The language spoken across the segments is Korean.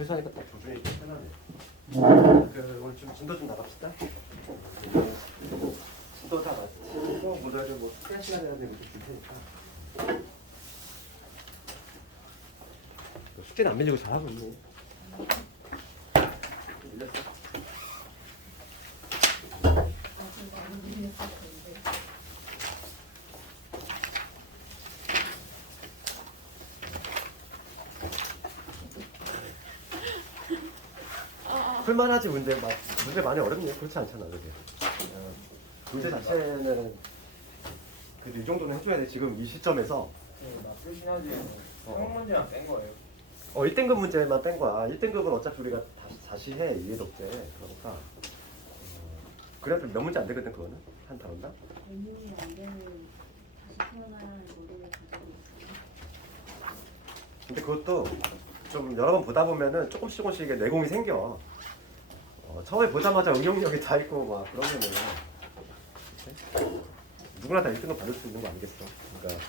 회사니까 딱 조준이 좀 편하네. 오늘 좀 진도 좀 나갑시다. 진도 다 마치고 모자를 뭐 특별 시간이라도 이렇게 줄 테니까. 숙제는 안 밀리고 잘하고 있네. 밀렸어. 풀만하지 문제 많이 어렵네. 그렇지 않잖아 그게. 문제 자체는 그래도 이 정도는 해줘야 돼. 지금 이 시점에서. 나쁘긴 하지. 성공 문제만 뺀 거예요. 1등급 문제만 뺀 거야. 1등급은 어차피 우리가 다시 해. 이해독제. 그러니까 그래도 몇 문제 안 되거든 그거는. 한 단원당. 의문이 안 되는 다시 태어나는 모델을 가지고 있어요. 근데 그것도 좀 여러 번 보다 보면은 조금씩 이게 내공이 생겨. 처음에 보자마자 응용력이 다 있고 막 그러면은 누구나 다 1등급 받을 수 있는 거 아니겠어. 그러니까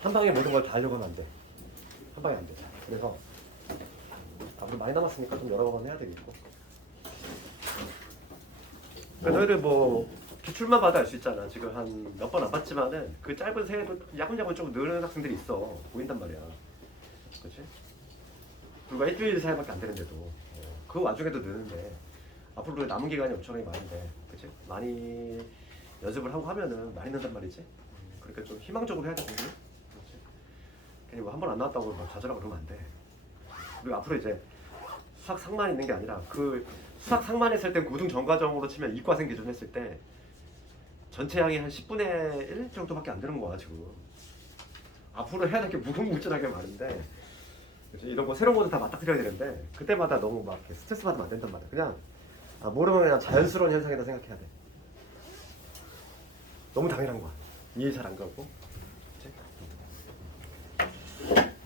한 방에 모든 걸 다 하려고 하면 안 돼. 한 방에 안 돼. 그래서 앞으로 많이 남았으니까 좀 여러 번 해야 되겠고. 그러니까 너희들 뭐 기출만 봐도 알 수 있잖아. 지금 한 몇 번 안 봤지만은 그 짧은 새해도 야금야금 좀 느는 학생들이 있어. 보인단 말이야. 그렇지? 불과 일주일 사이밖에 안 되는데도 그 와중에도 느는데 앞으로 남은 기간이 엄청나게 많은데, 그렇지? 많이 연습을 하고 하면은 많이 는단 말이지. 그러니까 좀 희망적으로 해야 되거든. 그렇지? 괜히 뭐 한 번 안 나왔다고 막 좌절하 그러면 안 돼. 그리고 앞으로 이제 수학 상만 있는 게 아니라 그 수학 상만 했을 때 고등 전과정으로 치면 이과생 기준 했을 때 전체 양이 한 10분의 1 정도밖에 안 되는 거야 지금. 앞으로 해야 될 게 무궁무진하게 많은데 이런 거 새로운 것도 다 맞닥뜨려야 되는데 그때마다 너무 막 스트레스 받으면 안 된단 말이야. 그냥 모르면 그냥 자연스러운 현상이다 생각해야 돼. 너무 당연한 거야. 이해 잘 안 가고.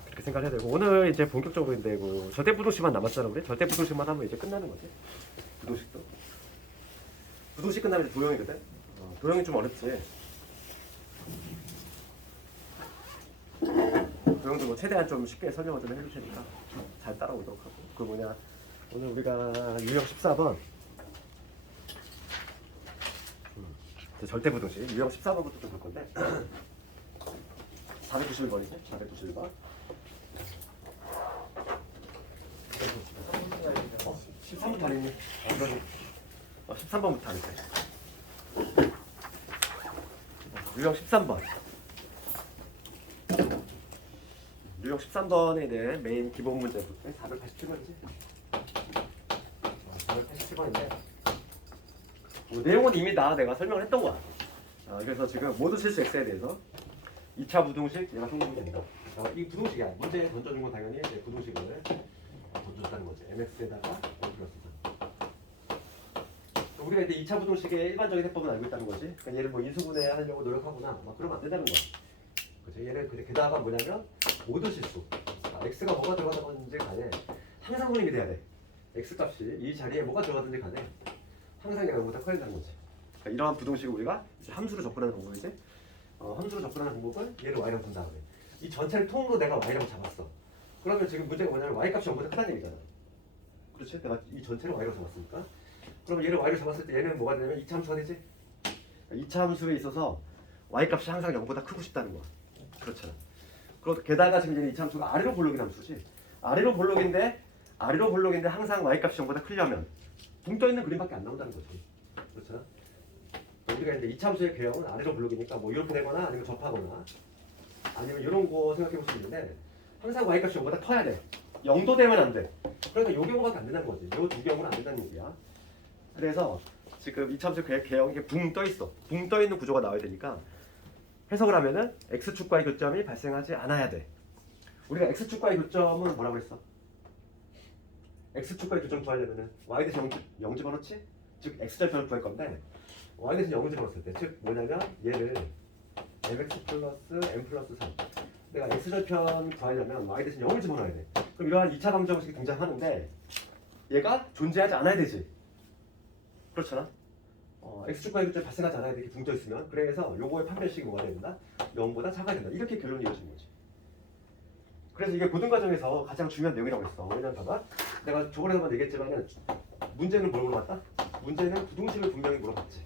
그렇게 생각해야 되고 오늘 이제 본격적으로 이제 그 절대부동식만 남았잖아 우리. 절대부동식만 하면 이제 끝나는 거지. 부동식도. 부동식 끝나면 이제 도형이거든. 도형이 좀 어렵지. 도형도 뭐 최대한 좀 쉽게 설명을 좀 해줄 테니까 잘 따라오도록 하고. 그 뭐냐 오늘 우리가 유형 14번 절대부동식 유형 14번부터 좀 볼 건데 491번이지? 491번 13부터 아니니? 13번부터 하는데 유형 13번 유형 13번에 대해 메인 기본 문제부터 487번이지? 487번인데 내용은 이미 내가 설명을 했던 거야. 그래서 지금 모두 실수 X에 대해서 2차 부동식 얘가 성공됩니다. 이 부동식이야. 문제에 던져준 건 당연히 이제 부동식을 던져줬다는 거지. mx에다가 n 플러스 3. 우리가 이제 2차 부동식의 일반적인 해법은 알고 있다는 거지. 그러니까 얘를 뭐 인수분해 하려고 노력하거나 막 그러면 안 된다는 거야. 그치? 얘를 게다가 뭐냐면 모두 실수. x가 뭐가 들어가든지 간에 항상 선임이 돼야 돼. x 값이 이 자리에 뭐가 들어가든지 간에 항상 얘가 뭐보다 커야 된다는 거지. 그러니까 이러한 부동식을 우리가 함수로 접근하는 방법이지. 함수로 접근하는 방법은 얘를 y라고 둔 다음에 이 전체를 통으로 내가 y라고 잡았어. 그러면 지금 문제가 뭐냐면 y 값이 0보다 크다는 얘기잖아. 그렇지? 내가 이 전체를 y라고 잡았으니까. 그럼 얘를 y로 잡았을 때 얘는 뭐가 되냐면 2차 함수가 되지? 2차 함수에 있어서 y 값이 항상 0보다 크고 싶다는 거야. 그렇잖아. 그리고 게다가 지금 얘는 2차 함수가 아래로 볼록인 함수지. 아래로 볼록인데 항상 y 값이 0보다 크려면 붕 떠있는 그림밖에 안 나온다는 거지. 그렇잖아. 우리가 이제 2차 함수의 개형은 아래로 블록이니까 뭐 이렇게 되거나 아니면 접하거나 아니면 이런 거 생각해 볼 수 있는데 항상 y값이 0보다 커야 돼. 0도 되면 안 돼. 그러니까 요 경우밖에 안 된다는 거지. 요 두 경우는 안 된다는 얘기야. 그래서 지금 2차 함수 개형 이게 붕 떠 있어. 붕 떠 있는 구조가 나와야 되니까 해석을 하면은 x축과의 교점이 발생하지 않아야 돼. 우리가 x축과의 교점은 뭐라고 했어? x축과의 교점 구하려면은 y 대신 0 집어넣지? 즉 x절편을 구할 건데 y 대신 0을 집어넣었을 때 즉 뭐냐면 얘를 mx 플러스 n 플러스 3 내가 x절편 구하려면 y 대신 0을 집어넣어야 돼. 그럼 이러한 2차 방정식이 등장하는데 얘가 존재하지 않아야 되지. 그렇잖아. x축과의 교점이 발생하지 않아야 돼. 이렇게 붕 떠 있으면. 그래서 요거의 판별식이 뭐가 된다? 0보다 작아야 된다. 이렇게 결론이 이어지는 거지. 그래서 이게 고등 과정에서 가장 중요한 내용이라고 했어. 왜냐면 봐봐. 내가 저번에 한번 얘기했지만은 문제는 뭘 물어봤다? 문제는 부등식을 분명히 물어봤지.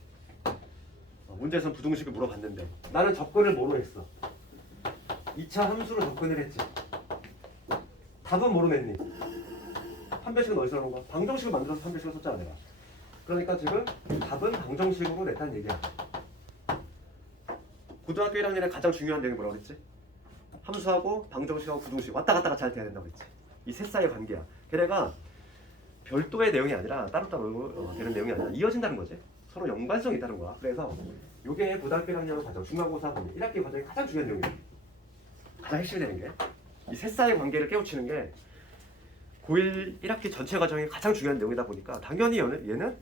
문제에서는 부등식을 물어봤는데 나는 접근을 뭐로 했어? 2차 함수로 접근을 했지. 답은 뭐로 냈니? 판별식은 어디서 나온 거야? 방정식을 만들어서 판별식을 썼잖아 내가. 그러니까 지금 답은 방정식으로 냈다는 얘기야. 고등학교 1학년에 가장 중요한 내용이 뭐라고 그랬지? 함수하고 방정식하고 부등식 왔다 갔다가 잘 돼야 된다고 했지. 이 셋 사이의 관계야. 걔네가 별도의 내용이 아니라 따로따로 되는 내용이 아니라 이어진다는 거지. 서로 연관성이 있다는 거야. 그래서 이게 고등학교 1학년 과정, 중간고사 1학기 과정이 가장 중요한 내용이야. 가장 핵심이 되는 게 이 셋 사이의 관계를 깨우치는 게 고1 1학기 전체 과정이 가장 중요한 내용이다 보니까 당연히 얘는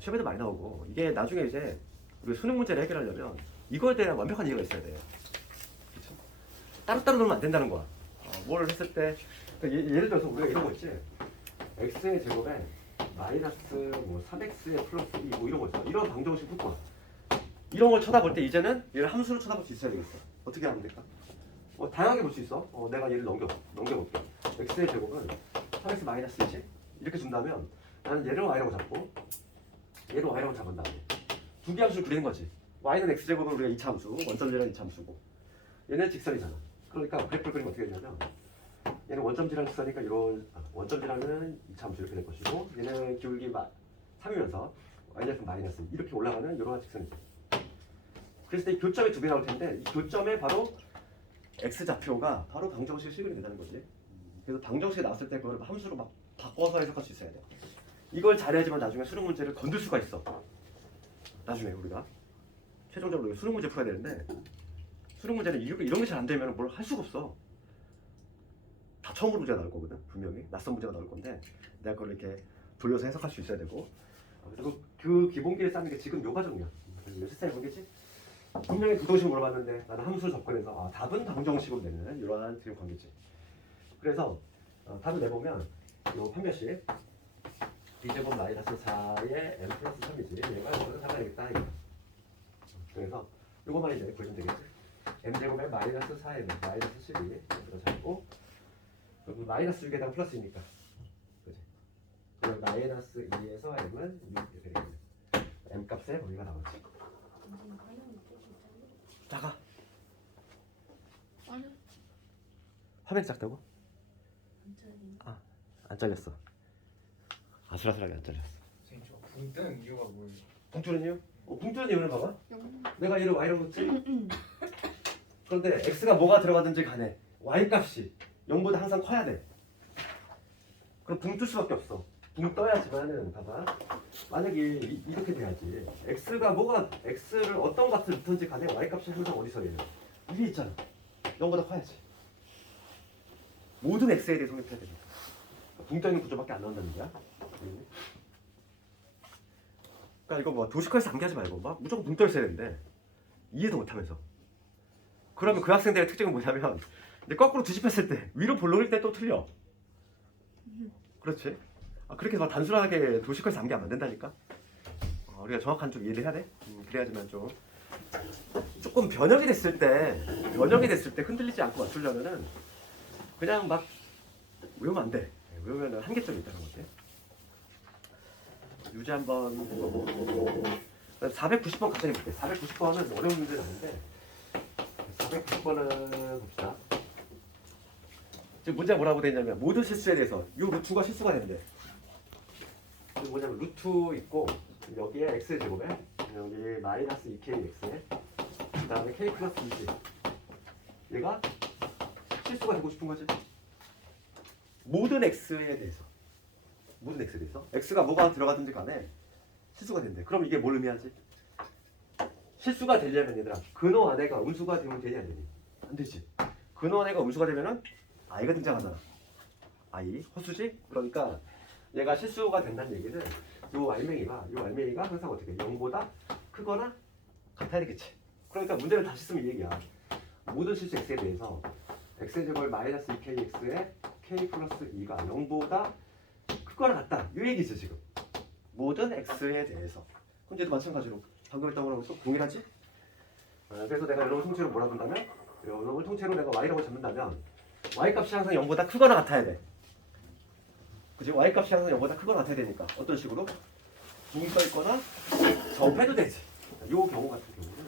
시험에도 많이 나오고 이게 나중에 이제 우리 수능 문제를 해결하려면 이거에 대한 완벽한 이해가 있어야 돼. 그렇죠? 따로따로 놓으면 안 된다는 거야. 뭘 했을 때 그러니까 예를 들어서 우리가 이런 거 있지. x의 제곱에 마이너스 뭐 3x의 플러스 2 뭐 이런 거 있어. 이런 방정식 붙어. 이런 걸 쳐다볼 때 이제는 얘를 함수로 쳐다볼 수 있어야 되겠어. 어떻게 하면 될까? 다양하게 볼 수 있어. 내가 얘를 넘겨볼게. x의 제곱은 3x 마이너스 2지? 이렇게 준다면 나는 얘를 y라고 잡고 얘를 y라고 잡은 다음에 두 개 함수를 그리는 거지. y는 x제곱은 우리가 2차 함수, 원점지라는 2차 함수고 얘는 직선이잖아. 그러니까 그래프를 그리면 어떻게 되냐면 얘는 원점지라는 직선이니까 이런 원점지라는 2차 함수 이렇게 될 것이고 얘는 기울기 3이면서 y는 마이너스 이렇게 올라가는 이러한 직선이지. 그래서 이 교점이 두 개 나올 텐데 이 교점에 바로 x좌표가 바로 방정식을 실현이 된다는 거지. 그래서 방정식이 나왔을 때 그걸 함수로 막 바꿔서 해석할 수 있어야 돼. 이걸 잘해야지만 나중에 수능 문제를 건들 수가 있어. 나중에 우리가 최종적으로 수능 문제 풀어야 되는데 수능 문제는 이런 게 잘 안 되면 뭘 할 수가 없어. 다 처음으로 문제가 나올 거거든. 분명히 낯선 문제가 나올 건데 내가 그걸 이렇게 돌려서 해석할 수 있어야 되고 그리고 그 기본기를 쌓는 게 지금 요 과정이야. 그래서 실사의 관계지. 분명히 부등식 물어봤는데 나는 함수를 접근해서 답은 방정식으로 내는 이러한 지금 관계지. 그래서 답을 내보면 요 판별식 b제곱 마이너스 4의 m 플러스 3이지. 얘가 이거는 상관이겠다 이거. 그래서 요거만 이제 보시면 되겠지. m제곱에 마이너스 4m 마이너스 12 이렇게 잡고 여기 마이너스 6에다가 플러스이니까 그지? 그리고 마이너스 2에서 m은 6 이렇게 되겠네. m 값에 거기가 나오지. 작아. 아니. 화면이 작다고? 안 잘렸어. 아슬아슬하게 안 잘렸어. 선생님 저 붕 뜨는 이유가 뭐예요? 붕 뜨는 이유? 붕 뜨는 이유는 봐봐. 내가 얘를 y라고 했지? 그런데 x가 뭐가 들어가든지 간에 y 값이 0보다 항상 커야 돼. 그럼 붕 뜰 수밖에 없어. 붕 떠야지만은 봐봐. 만약에 이렇게 돼야지. x를 어떤 값을 넣든지 간에 y 값이 항상 어디서 얘는 위에 있잖아. 0보다 커야지. 모든 x에 대해 성립해야 되니까. 붕 떠있는 구조밖에 안 나온다는 거야. 그러니까 이거 뭐 도시커에서 암기하지 말고 막 무조건 붕 떠 있어야 되는데 이해도 못하면서. 그러면 그 학생들의 특징은 뭐냐면 이제 거꾸로 뒤집혔을 때 위로 볼록일 때 또 틀려. 그렇지? 그렇게 막 단순하게 도시커에서 암기하면 안 된다니까. 우리가 정확한 좀 이해를 해야 돼. 그래야지만 조금 변형이 됐을 때 흔들리지 않고 맞추려면은 그냥 막 외우면 안 돼. 외우면은 한계점이 있다는 거지. 유지 한번 490번 갑자기 볼게. 490번은 어려운 문제는 아닌데 490번은 봅시다. 지금 문제가 뭐라고 되어 있냐면 모든 실수에 대해서 이 루트가 실수가 된대. 이게 뭐냐면 루트 있고 여기에 x의 제곱에 여기 마이너스 2kx에 그 다음에 k 플러스 2지. 얘가 실수가 되고 싶은 거지. 모든 x에 대해서 x가 뭐가 들어가든지 간에 실수가 된대. 그럼 이게 뭘 의미하지? 실수가 되려면 얘들아 근호 안에가 음수가 되면 되냐 안 되니? 안 되지. 근호 안에가 음수가 되면은 i가 등장하잖아. i 허수지? 그러니까 얘가 실수가 된다는 얘기는 요 알맹이가 항상 어떻게 0보다 크거나 같아야 되겠지. 그러니까 문제를 다시 쓰면 이 얘기야. 모든 실수 x에 대해서 x의 제곱을 마이너스 2kx에 k 플러스 2가 0보다 크거나 같다. 이 얘기지 지금. 모든 x에 대해서. 그럼 얘도 마찬가지로 방금 했던 거랑 동일하지? 그래서 내가 이런 통째로 몰아준다면 이런 통째로 내가 y라고 잡는다면 y값이 항상 0보다 크거나 같아야 돼. 그치? y값이 항상 0보다 크거나 같아야 되니까 어떤 식으로? 붕 떠있거나 접해도 되지. 요 경우 같은 경우는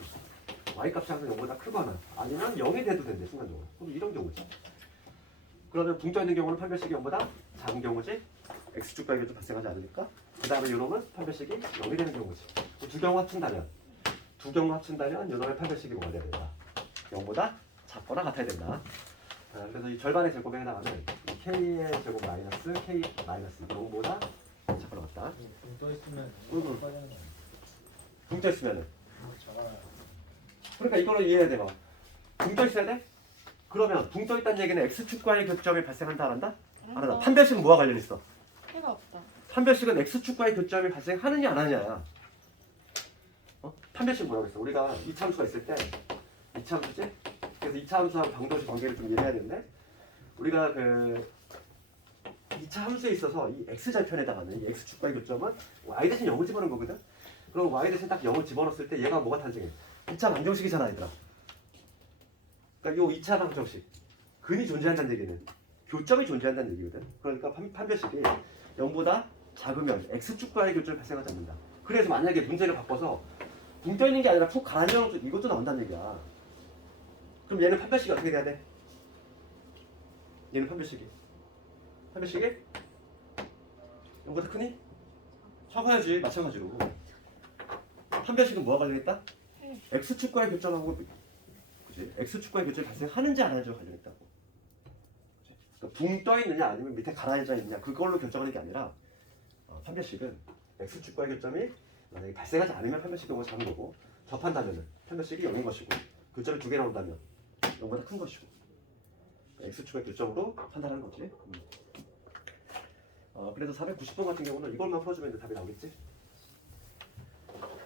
y값이 항상 0보다 크거나 아니면 0이 돼도 된대 순간적으로. 그럼 이런 경우지. 그러면 붕 떠있는 경우는 판별식이 0보다 작은 경우지. x축과 이게 좀 발생하지 않으니까. 그 다음에 요놈은 판별식이 0이 되는 경우지. 두 경우 합친다면 요놈의 판별식이 뭐가 돼야 된다. 0보다 작거나 같아야 된다. 그래서 이 절반의 제곱에 해당하는 k의 제곱 마이너스 k 마이너스 0보다 작거나 같다. 붕떠 있으면 응. 빠지는 거 붕 떠 있으면은. 작아요. 그러니까 이거를 이해해야 돼 봐. 붕 떠 있어야 돼? 그러면 붕 떠 있다는 얘기는 x축과의 교점이 발생한다 안 한다? 안 한다. 판별식은 뭐와 관련 있어? 해가 없다. 판별식은 x축과의 교점이 발생하느냐 안 하느냐야. 판별식 뭐라고 했어? 우리가 이차함수가 있을 때 이차함수지? 그래서 이차함수하고 방정식 관계를 좀 이해해야 되는데 우리가 그 이차함수에 있어서 이 x절편에다가는 이 x축과의 교점은 y 대신 0을 집어넣은 거거든? 그럼 y 대신 딱 0을 집어넣었을 때 얘가 뭐가 탄생해? 2차 방정식이잖아 얘들아. 그러니까 요 2차 방정식 근이 존재한다는 얘기는 교점이 존재한다는 얘기거든. 그러니까 판별식이 0보다 작으면 x축과의 교점이 발생하지 않는다. 그래서 만약에 문제를 바꿔서 붕 떠 있는 게 아니라 푹 가라앉아서 이것도 나온다는 얘기야. 그럼 얘는 판별식이 어떻게 돼야 돼? 얘는 판별식이 0보다 크니? 작아야지. 마찬가지로 판별식은 뭐와 관련했다? x축과의 교점하고 그치? x축과의 교점이 발생하는지 안 하는지와 관련했다고. 그러니까 붕 떠 있느냐 아니면 밑에 가라앉아 있느냐 그걸로 결정하는 게 아니라 판별식은 x축과의 교점이 만약에 발생하지 않으면 판별식 경우가 작은 거고 접한다면은 판별식이 0인 것이고 교점이 2개 나온다면 0보다 큰 것이고 x축의 교점으로 판단하는 거지. 그래서 490번 같은 경우는 이걸만 풀어주면 답이 나오겠지.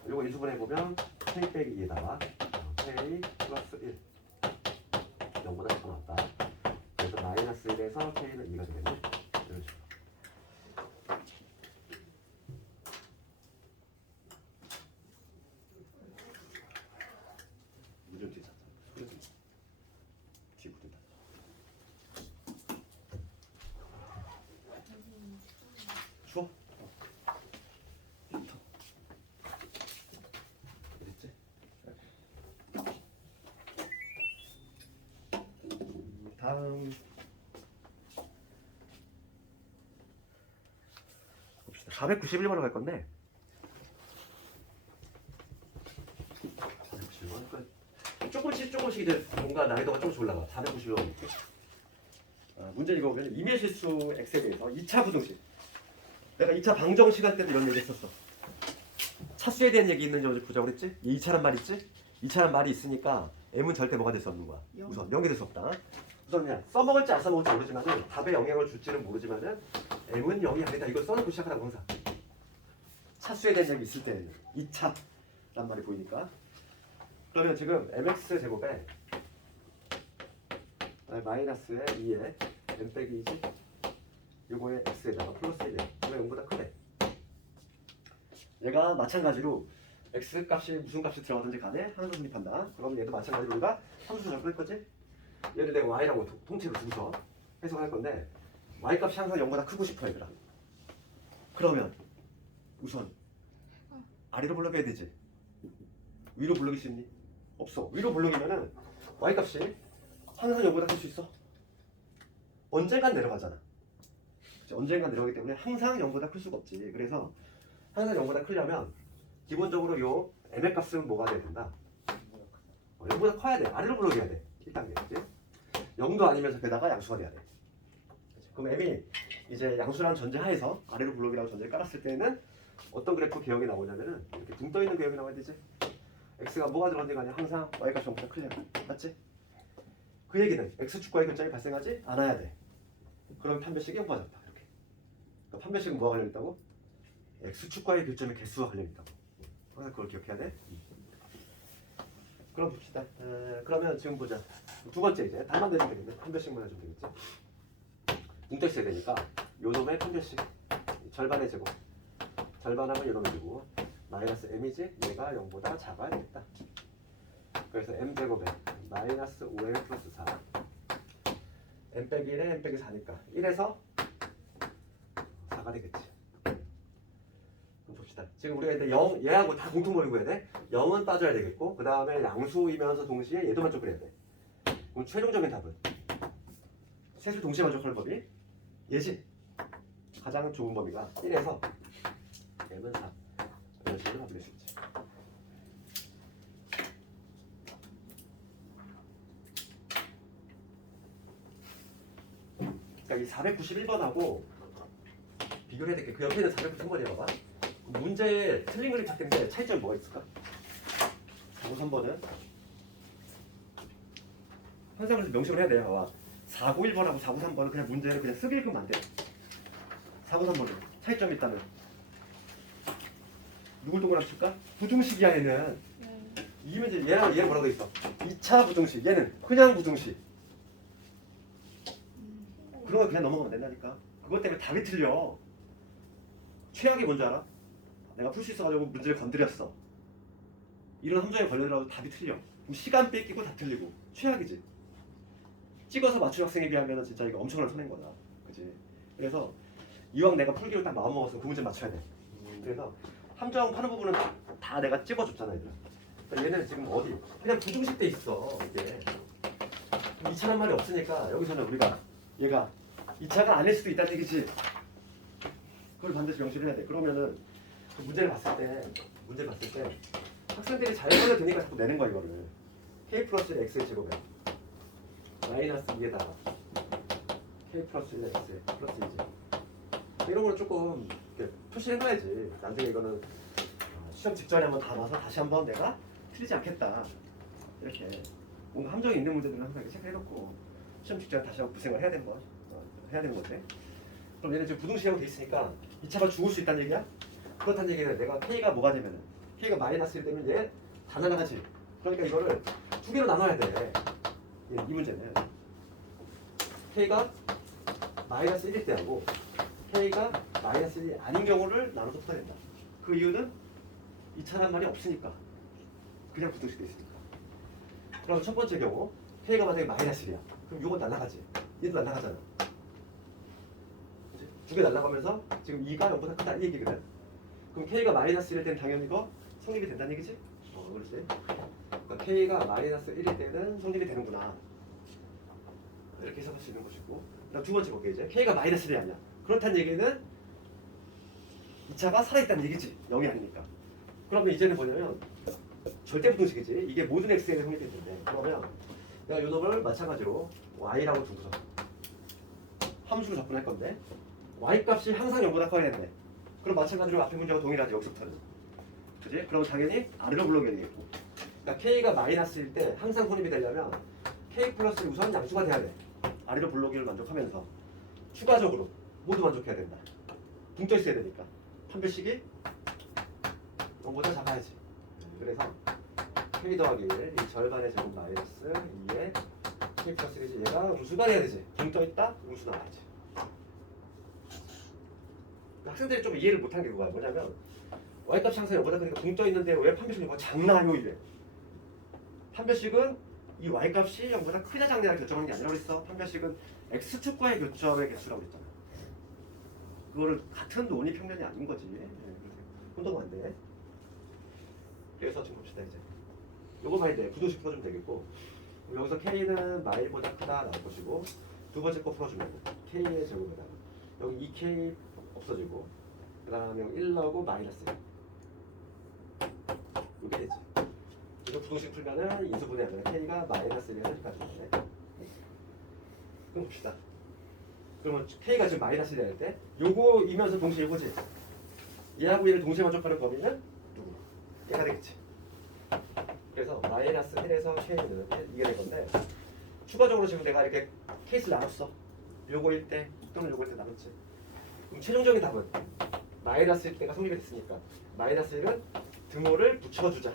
요거 인수분해 보면 k 빼기 2에다가 k 플러스 1 0보다 작고 나왔다. 그래서 마이너스 1에서 k는 2가 되겠네. 이런 식으로. 무전 뒤에 잤다. 소리 좀 뒤에 붙인다. 추워? 히터. 어딨지? 다음 봅시다. 491번으로 갈 건데 491번 그러니까 조금씩 이제 뭔가 난이도가 조금씩 올라가. 491번 이렇게. 문제 이거 보면 임의실수 x에 대해서 2차 부등식. 내가 2차 방정식 할 때도 이런 얘기 했었어. 차수에 대한 얘기 있는지 어제 보자고 그랬지? 2차란 말 있지? 2차란 말이 있으니까 m은 절대 뭐가 될 수 없는 거야. 우선 0이 될 수 없다. 우선 그냥 써먹을지 안 써먹을지 모르지만은 답에 영향을 줄지는 모르지만은 m은 0이 아니다. 이걸 써놓고 시작하라고 항상. 차수에 대한 얘기 있을 때는 2차란 말이 보이니까. 그러면 지금 mx 제곱에 마이너스에 2에 m 빼기 2지? 요거에 x에다가 플러스 1에 이거 0보다 크대. 얘가 마찬가지로 x 값이 무슨 값이 들어가든지 간에 함수 수립한다. 그럼 얘도 마찬가지로 우리가 함수 적용할 거지? 얘를 내가 y라고 통째로 두고서 해석할 건데 y 값이 항상 0보다 크고 싶어 얘들아. 그러면 우선 아래로 블록해야 되지. 위로 블록일 수 있니? 없어. 위로 블록이면은 y 값이 항상 0보다 클 수 있어. 언젠간 내려가잖아. 그치? 언젠간 내려가기 때문에 항상 0보다 클 수가 없지. 그래서 항상 0보다 크려면 기본적으로 요 m의 값은 뭐가 돼야 된다? 0보다 커야 돼. 아래로 블록해야 돼. 1단계. 그치? 0도 아니면서 게다가 양수가 돼야 돼. 그럼 m이 이제 양수라는 전제 하에서 아래로 블록이라고 전제를 깔았을 때는 어떤 그래프 개혁이 나오냐면은 이렇게 붕 떠있는 개혁이 나와야 되지. x가 뭐가 들어간지 간에 항상 y값이 0보다 크잖아. 맞지? 그 얘기는 x축과의 교점이 발생하지 않아야 돼. 그럼 판별식이 0가 졌다. 이렇게. 그러니까 판별식은 뭐가 관련있다고? x축과의 교점의 개수와 관련있다고. 항상 그걸 기억해야 돼. 그럼 봅시다. 그러면 지금 보자. 두 번째 이제 답만 내면 되겠네. 판별식만 해주면 되겠지. 뭉터 있어야 되니까 요 놈의 판별식 절반의 제곱. 절반하면 요 놈이고 마이너스 m이지? 얘가 0보다 작아야겠다. 그래서 m제곱에 마이너스 5m 플러스 4 n 빼기 1에 n 빼기 4니까 1에서 4가 되겠지. 그럼 봅시다. 지금 우리가 이제 0 얘하고 다 공통점을 구해야 돼. 0은 빠져야 되겠고 그 다음에 양수이면서 동시에 얘도 만족을 해야 돼. 그럼 최종적인 답은 셋을 동시에 만족하는 법이 얘지. 가장 좋은 범위가 1에서 m은 4 이런 식으로 답을 낼수 있지. 그러니까 이 491번하고 비교를 해야 될게 그 옆에 있는 493번이야 봐봐. 문제에 틀린 그림 찾는데 차이점이 뭐가 있을까? 493번은 항상 그래서 명식을 해야 돼요. 봐봐. 491번하고 493번은 그냥 문제를 그냥 쓰기 읽으면 안 돼. 493번은 차이점이 있다면 누굴 동그라미 칠까? 부등식이야 얘는. 이 문제 얘는 뭐라고 돼 있어? 2차 부등식. 얘는 그냥 부등식. 그런 거 그냥 넘어가면 된다니까. 그것 때문에 답이 틀려. 최악이 뭔지 알아? 내가 풀 수 있어가지고 문제를 건드렸어. 이런 함정에 걸려들어도 답이 틀려. 그럼 시간 뺏기고 다 틀리고. 최악이지. 찍어서 맞춘 학생에 비하면 진짜 이거 엄청난 손해인 거다. 그치? 그래서 이왕 내가 풀기로 딱 마음먹었으면 그 문제 맞춰야 돼. 그래서 함정 파는 부분은 다 내가 찍어줬잖아 얘들아. 그러니까 얘는 지금 어디? 그냥 부등식 돼 있어 이게. 2차란 말이 없으니까 여기서는 우리가 얘가 2차가 아닐 수도 있다는 얘기지. 그걸 반드시 명시를 해야 돼. 그러면은 그 문제를 봤을 때 학생들이 잘 걸려드니까 자꾸 내는 거야 이거를. k 플러스 x의 제곱에 마이너스 2에다가 k 플러스 1x 플러스 2지. 이런 거는 조금 표시해놔야지. 나중에 이거는 시험 직전에 한번 다 봐서 다시 한번 내가 틀리지 않겠다. 이렇게 뭔가 함정이 있는 문제들은 항상 이렇게 체크해놓고 시험 직전에 다시 한번 구생을 해야 되는 거 해야 되는 거지. 그럼 얘는 지금 부등식하고 돼 있으니까 2차가 죽을 수 있다는 얘기야? 그렇다는 얘기는 내가 k가 뭐가 되면은 k가 마이너스 1 되면 얘 다 날아가지. 그러니까 이거를 두 개로 나눠야 돼. 이 문제는 k가 마이너스 1일 때하고 k가 마이너스 1이 아닌 경우를 나눠서 풀어야 된다. 그 이유는 2차란 말이 없으니까. 그냥 부등식 돼 있으니까. 그럼 첫 번째 경우 k가 만약에 마이너스 1이야. 그럼 이건 날아가지. 얘도 날아가잖아. 두 개 날아가면서 지금 2가 0보다 크다 이 얘기거든. 그럼 k가 마이너스 1일 때는 당연히 이거 성립이 된다는 얘기지? 그렇지. 그러니까 k가 마이너스 1일 때는 성립이 되는구나. 이렇게 해석할 수 있는 것이고. 그다음 두 번째 볼게 이제 k가 마이너스 1이 아니야. 그렇다는 얘기는 2차가 살아있다는 얘기지. 0이 아니니까. 그러면 이제는 뭐냐면 절대 부등식이지. 이게 모든 x에게 성립이 되는데 그러면 내가 요 놈을 마찬가지로 y라고 두고서 함수로 접근할 건데 y 값이 항상 0보다 커야 되는데 그럼 마찬가지로 앞에 문제와 동일하지 여기서부터는. 그지? 그럼 당연히 아래로 불러오게 되겠고. 그러니까 k가 마이너스일 때 항상 성립이 되려면 k 플러스 우선 양수가 돼야 돼. 아래로 불러오기를 만족하면서 추가적으로 모두 만족해야 된다. 붕떠 있어야 되니까. 판별식이 0보다 작아야지. 그래서 k 더하기 1, 이 절반의 제곱 마이너스 2에 k 플러스 1이지. 얘가 음수가 돼야 되지. 붕떠 있다? 음수 나와야지. 학생들이 좀 이해를 못한 게 그거야. 뭐냐면 y값이 항상 0보다 크니까 붕떠 있는데 왜 판별식이 뭐 작나요 이래. 판별식은 이 y값이 0보다 크냐 작냐를 결정하는 게 아니라 그랬어. 판별식은 x축과의 교점의 개수라고 그랬잖아. 그거를 같은 논의 평면이 아닌 거지. 혼동은 안 돼. 그래서 지금 봅시다 이제. 요거 봐야 돼. 부등식 풀어주면 되겠고 여기서 k는 마일보다 크다 나올 것이고 두 번째 거 풀어주면 k의 제곱에다가 여기 2k 없어지고 그 다음에 1 나오고 마이너스 1 이게 되지. 이거 부등식 풀면은 인수분해하면 k가 마이너스 1을 가지고 있네. 그럼 봅시다. 그러면 k가 지금 마이너스 1일 때 요거이면서 동시에 이거지. 얘하고 얘를 동시에 만족하는 범위는 누구? 얘가 되겠지. 그래서 마이너스 1에서 k는 이게 될 건데 추가적으로 지금 내가 이렇게 케이스를 나눴어. 요거일 때 또는 요거일 때 나눴지. 그럼 최종적인 답은 마이너스일 때가 성립이 됐으니까 마이너스 1은 등호를 붙여주자.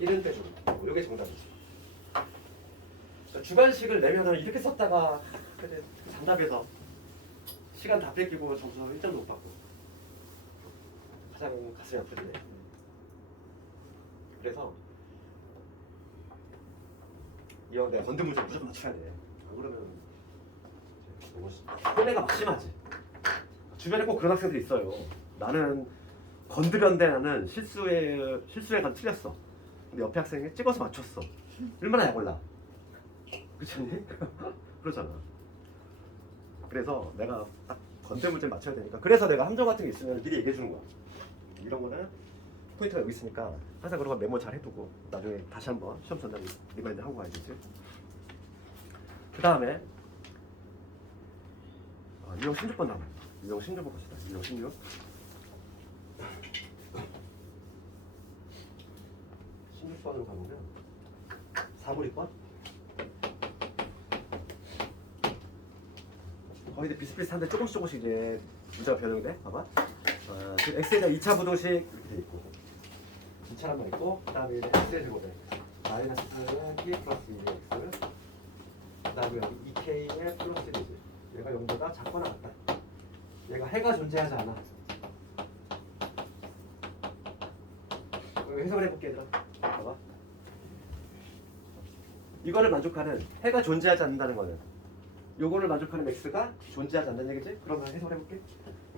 1은 빼주고 요게 정답이지. 주관식을 내면은 이렇게 썼다가 정답에서 시간 다 뺏기고 점수 1점도 못 받고 가장 가슴이 아프네. 그래서 이거 내가 건든 문제 무조건 맞춰야 돼. 안 그러면 손해가 막 심하지. 주변에 꼭 그런 학생들이 있어요. 나는 건드렸는데 나는 실수에 간 틀렸어. 근데 옆에 학생이 찍어서 맞췄어. 얼마나 약올라. 그렇지? 그러잖아. 그래서 내가 딱 건대 문제를 맞춰야 되니까. 그래서 내가 함정 같은 게 있으면 미리 얘기해 주는 거야. 이런 거는 포인트가 여기 있으니까 항상 그런 거 메모 잘 해두고 나중에 다시 한번 시험 전날 리마인드 하고 가야 되지. 그 다음에 유형 16번 남아요. 유형 16번 갑시다. 유형 16. 16번으로 가보면 4분위권 거의 이제 비슷비슷한데 조금씩 이제 문제가 변형돼. 봐봐. 지금 x에 대한 2차 부동식 이렇게 돼 있고 2차란말 있고 그 다음에 x의 제곱에 마이너스는 p 플러스 2x 그 다음에 여기 2k의 플러스 1이지. 얘가 0보다 작거나 같다. 얘가 해가 존재하지 않아. 해석을 해볼게 얘들아. 봐봐. 이거를 만족하는 해가 존재하지 않는다는 거는 요거를 만족하는 x가 존재하지 않는 얘기지? 그러면 해석을 해볼게.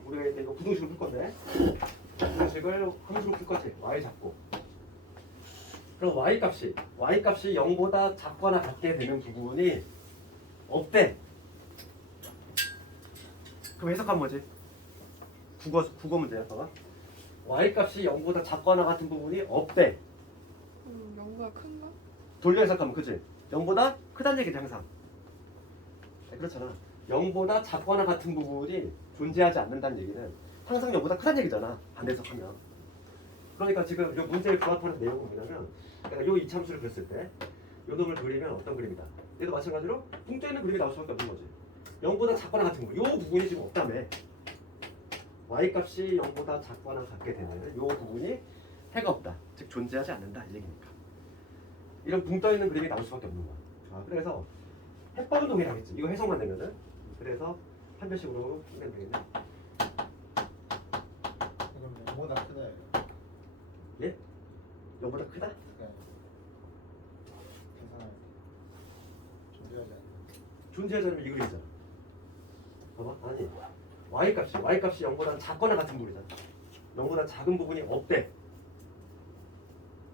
우리가 이제 이거 부동식을 풀 건데 부동식을 함수로 풀 거지. y 잡고 그럼 y 값이 0보다 작거나 같게 되는 부분이 없대. 그럼 해석하면 뭐지? 국어 문제야. 봐봐. y 값이 0보다 작거나 같은 부분이 없대. 0보다 큰가? 돌려 해석하면 그치? 0보다 크다는 얘기지 항상. 그렇잖아. 0보다 작거나 같은 부분이 존재하지 않는다는 얘기는 항상 0보다 크다는 얘기잖아. 반대 해석하면. 그러니까 지금 이 문제의 부합하는 내용은 뭐냐면 내가 이 이참수를 그렸을 때 이 놈을 그리면 어떤 그림이다. 얘도 마찬가지로 붕떠 있는 그림이 나올 수밖에 없는 거지. 0보다 작거나 같은 부분. 이 부분이 지금 없다며. y값이 0보다 작거나 같게 되는 이 부분이 해가 없다. 즉 존재하지 않는다 이 얘기니까. 이런 붕 떠 있는 그림이 나올 수밖에 없는 거야. 그래서 해법은 동일하겠지. 이거 해석만 되면은. 그래서 한 별씩으로 풀면 되겠네. 그럼 0보다 크다 이거. 예? 0보다 크다? 네. 계산할 때 존재하지 않는. 존재하지 않으면 이 그림이잖아. 봐봐. 아니. y값이 0보다 작거나 같은 부분이잖아. 0보다 작은 부분이 없대.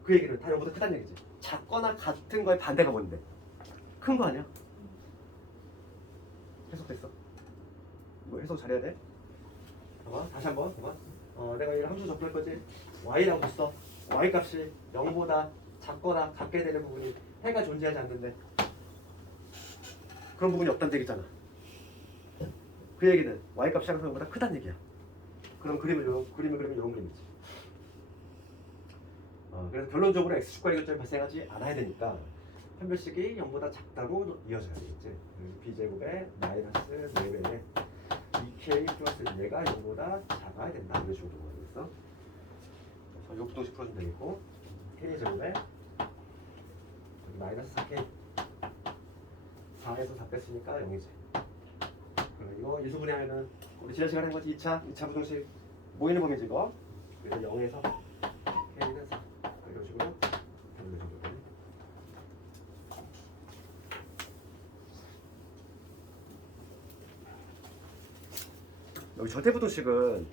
그 얘기는 다 0보다 크다는 얘기지. 작거나 같은 거의 반대가 뭔데? 큰 거 아니야? 해석됐어? 뭐 해석 잘해야 돼? 봐봐. 다시 한번. 봐봐. 내가 이 함수 접할 거지. y라고 써. y값이 0보다 작거나 같게 되는 부분이 해가 존재하지 않는데 그런 부분이 없다는 얘기잖아. 그 얘기는 y값이 항상 0보다 크다는 얘기야. 그럼 그림을 그리면 이런 그림이지. 그래서 결론적으로 x축과 이것점이 발생하지 않아야 되니까 한 별씩이 0보다 작다고 이어져야 되겠지. b제곱에 마이너스 4배에 2k 플러스 얘가 0보다 작아야 된다. 이런 식으로 되겠어. 그래서 이 부동식 풀어주면 되겠고 k 제곱에 마이너스 4k 4에서 4 뺐으니까 0이지. 이거 이수분해하면은 우리 지난 시간에 한 거지. 2차 부동식 모이는 범위지 이거. 그래서 0에서 k는 4 이런 식으로 되는 정도 되네. 여기 절대부동식은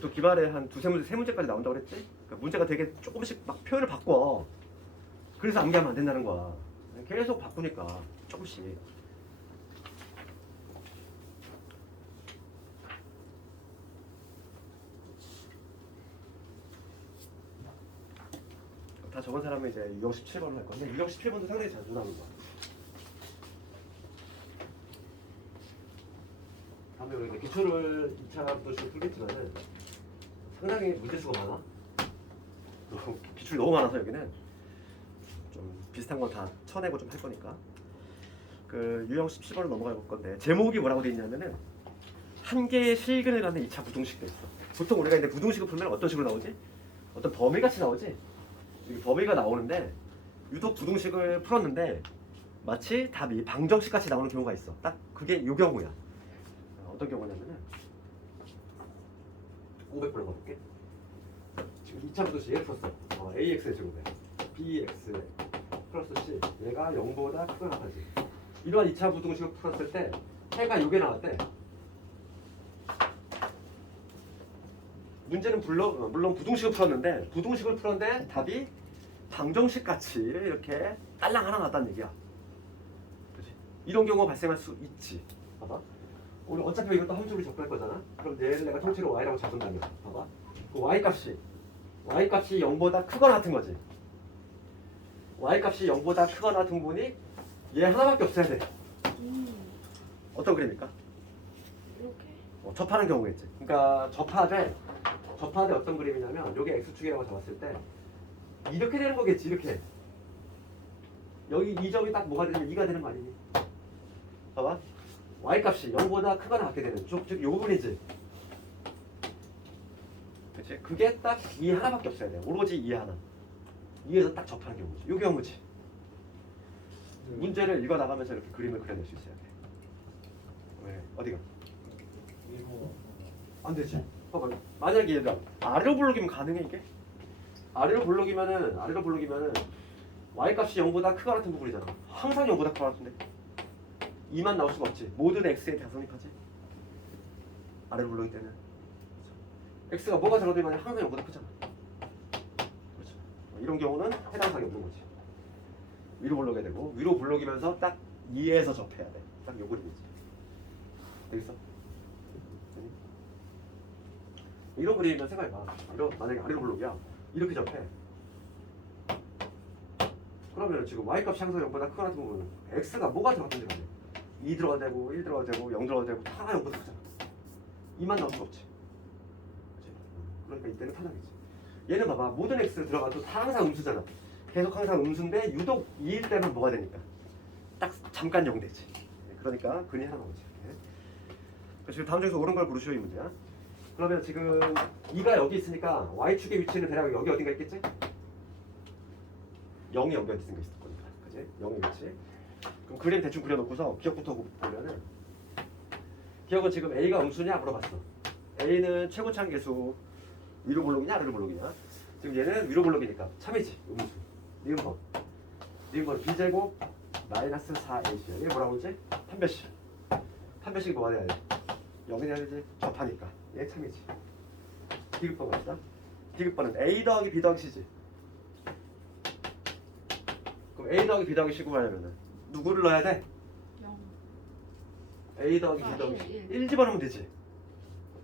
또 기말에 한 세 문제까지 나온다고 그랬지? 그러니까 문제가 되게 조금씩 막 표현을 바꿔. 그래서 암기하면 안 된다는 거야. 계속 바꾸니까 조금씩. 다 적은 사람은 이제 유형 17번을 할 건데 유형 17번도 상당히 자주 나오는 거야. 다음에 우리가 기초를 2차부터 풀겠지만은 상당히 문제수가 많아. 기출이 너무 많아서 여기는 좀 비슷한 건 다 쳐내고 좀 할 거니까. 그 유형 17번을 넘어갈 건데 제목이 뭐라고 돼 있냐면은 한 개의 실근을 갖는 2차 부동식도 있어. 보통 우리가 이제 부동식을 풀면 어떤 식으로 나오지? 어떤 범위같이 나오지? 여기 범위가 나오는데 유독 부동식을 풀었는데 마치 답이 방정식 같이 나오는 경우가 있어. 딱 그게 이 경우야. 어떤 경우냐면은 500번을 가볼게. 지금 2차 부동식 얘를 풀었어. AX의 제곱에 BX 플러스 C 얘가 0보다 크거나 같지. 이러한 2차 부동식을 풀었을 때 해가 요게 나왔대. 문제는 물론 부등식을 풀었는데 부등식을 풀었는데 답이 방정식 같이 이렇게 딸랑 하나 나왔다는 얘기야. 그렇지? 이런 경우가 발생할 수 있지. 봐봐. 우리 어차피 이것도 함수를 접할 거잖아. 그럼 얘를 내가 통째로 y라고 잡는다면 봐봐. 그 y 값이 0보다 크거나 같은 거지. y 값이 0보다 크거나 같은 부분이 얘 하나밖에 없어야 돼. 어떤 그림일까? 이렇게. 접하는 경우겠지. 그러니까 접하되 어떤 그림이냐면 요게 x축이라고 잡았을 때 이렇게 되는 거겠지. 이렇게 여기 이 점이 딱 뭐가 되면 2가 되는 거 아니니? 봐봐. y값이 0보다 크거나 같게 되는 즉 요 부분이지. 그치? 그게 딱 이 하나밖에 없어야 돼. 오로지 이 하나. 이에서 딱 접하는 경우지. 요 경우지. 문제를 읽어 나가면서 이렇게 그림을 그려낼 수 있어야 돼. 왜? 어디가? 이거 안 되지. 봐봐. 만약에 얘들아 아래로 블록이면 가능해 이게? 아래로 블록이면은 y 값이 0보다 크거나 같은 부분이잖아. 항상 0보다 크거나 같은데 2만 나올 수가 없지. 모든 x에 다 성립하지. 아래로 블록일 때는 x가 뭐가 들어도 항상 0보다 크잖아. 그렇죠. 이런 경우는 해당사항이 없는 거지. 위로 블록해야 되고 위로 블록이면서 딱 2에서 접해야 돼. 딱 요 그림이지. 되겠어? 이런 그림이면 생각해봐. 만약에 아래로 블록이야. 이렇게 접해. 그러면 지금 y값이 항상 0보다 크거나 같은 부분은 x가 뭐가 들어갔든지 간에 2 들어가도 되고 1 들어가도 되고 0 들어가도 되고 다 0보다 크잖아. 2만 나올 수가 없지. 그치? 그러니까 이때는 타당이지. 얘는 봐봐. 모든 x 들어가도 다 항상 음수잖아. 계속 항상 음수인데 유독 2일 때만 뭐가 되니까 딱 잠깐 0 되지. 그러니까 근이 하나 나오지. 지금 다음 중에서 옳은 걸 고르시오 이 문제야. 그러면 지금 2가 여기 있으니까 y축의 위치는 대략 여기 어딘가 있겠지? 0이 연결된 게 있을 거니까. 그지? 0이 위치. 그럼 그림 대충 그려놓고서 기억부터 보면은 기억은 지금 A가 음수냐 물어봤어. A는 최고차항 계수 위로 블록이냐 아래로 블록이냐. 지금 얘는 위로 블록이니까 참이지. 음수. 니은번. 니은번 b제곱 마이너스 4ac야. 이게 뭐라고 했지? 판별식. 판별식이 뭐가 돼야 돼? 0이 돼야 되지. 접하니까. 얘 참이지. 디귿번 갑시다. 디귿번은 A 더하기 B 더하기 C지. 그럼 A 더하기 B 더하기 C고 하려면은 누구를 넣어야 돼? 0. A 더하기 B 더하기 C 1 집어넣으면 되지.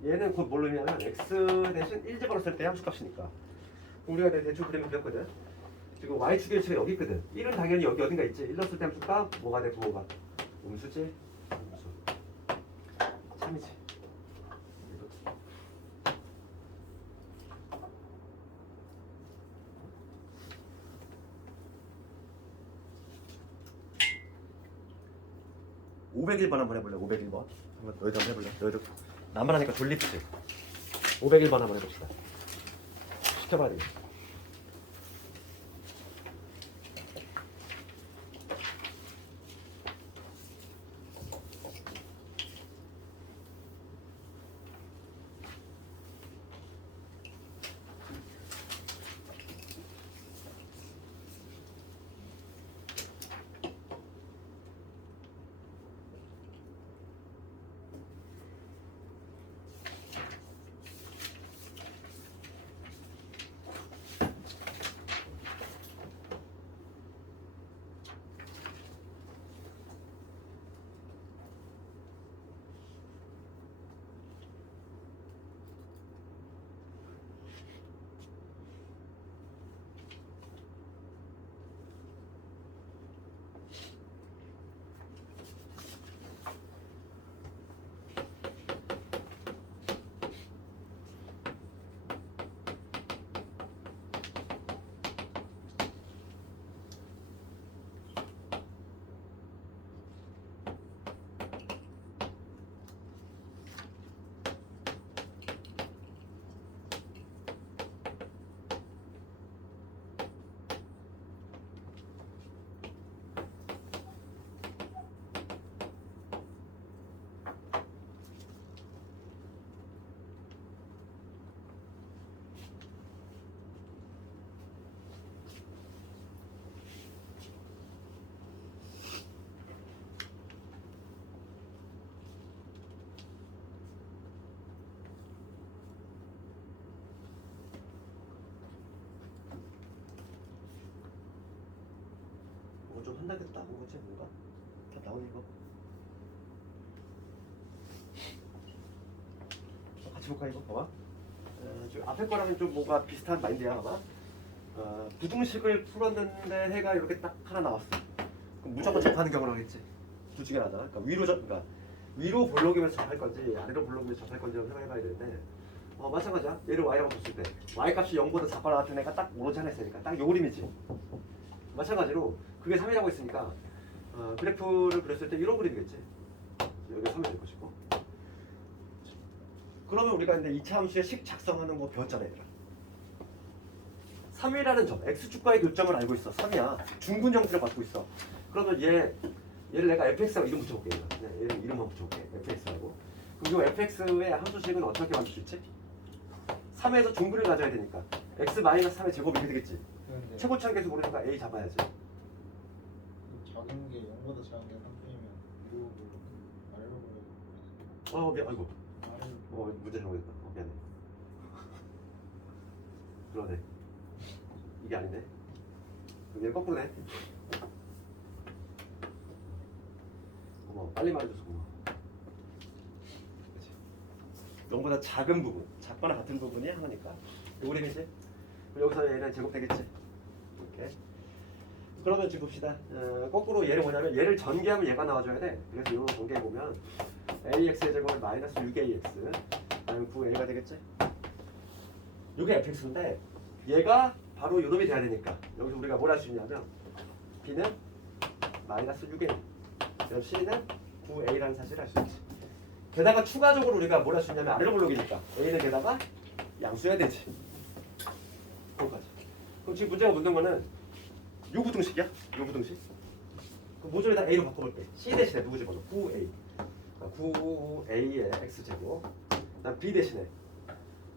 얘는 곧 뭘 넣냐면 X 대신 1 집어넣었을 때 함수값이니까. 우리가 대충 그림을 그렸거든. 지금 Y축의 위치가 여기 있거든. 1은 당연히 여기 어딘가 있지. 1 넣었을 때 함수값 뭐가 돼? 부호가 음수지? 음수. 참이지. 501번 한번 해볼래? 501번 한번 너희도 한번 해볼래? 너희도 나만 하니까 졸립지? 501번 한번 해봅시다. 시켜봐야 돼. 좀 한다겠다 한 거지 뭔가? 다 나오네 이거. 같이 볼까 이거? 봐봐. 좀 앞에 거랑은 좀 뭔가 비슷한 마인드야 아마. 부등식을 풀었는데 해가 이렇게 딱 하나 나왔어. 그럼 무조건 접하는 경우를 하겠지. 둘 중에 하나잖아. 그러니까 위로 볼록이면서 접할 건지 아래로 볼록이면서 접할 건지 생각해봐야 되는데 마찬가지야. 얘를 y라고 줬을 때 y 값이 0보다 작거나 같은 애가 딱 오로지 하나 있으니까 딱 요 그림이지. 마찬가지로 그게 3이라고 했으니까 그래프를 그렸을 때 이런 그림이겠지. 여기가 3이 될 것이고. 그러면 우리가 이제 2차 함수의 식 작성하는 거 배웠잖아 얘들아. 3이라는 점, x축과의 교점을 알고 있어. 3이야. 중근 형태를 갖고 있어. 그러면 얘를 내가 fx라고 이름 붙여볼게. 얘를 이름만 붙여볼게. fx라고. 그럼 이 fx의 함수식은 어떻게 만들 수 있지? 3에서 중근을 가져야 되니까 x-3의 제곱이 이렇게 되겠지. 그런데 최고치한 계수 모르니까 a 잡아야지. 작은 게 0보다 작은 게 3분이면 위로 아래로 보내고 아이고. 아래로 문제 잘못했다. 미안해. 그러네. 이게 아닌데. 그럼 얘는 거꾸로네. 빨리 말해줘서 고마워. 그치. 0보다 작은 부분, 작거나 같은 부분이 하나니까. 요거 되겠지? 여기서 얘는 제곱되겠지? 이렇게. 그러면 지금 봅시다. 거꾸로 얘를 뭐냐면 얘를 전개하면 얘가 나와줘야 돼. 그래서 이 전개해 보면 ax의 제곱은 마이너스 6ax 다음에 9a가 되겠지? 이게 fx인데 얘가 바로 요놈이 돼야 되니까 여기서 우리가 뭘 할 수 있냐면 b는 마이너스 6a 그럼 c는 9a라는 사실을 알 수 있지. 게다가 추가적으로 우리가 뭘 할 수 있냐면 아래로 볼록이니까 a는 게다가 양수해야 되지. 거기까지. 그럼 지금 문제가 묻는 거는 요 부등식이야? 요 부등식? 그 모조리다 a로 바꿔볼게. c 대신에 누구 집어넣어? 9a 9a의 x제곱 그다음 b 대신에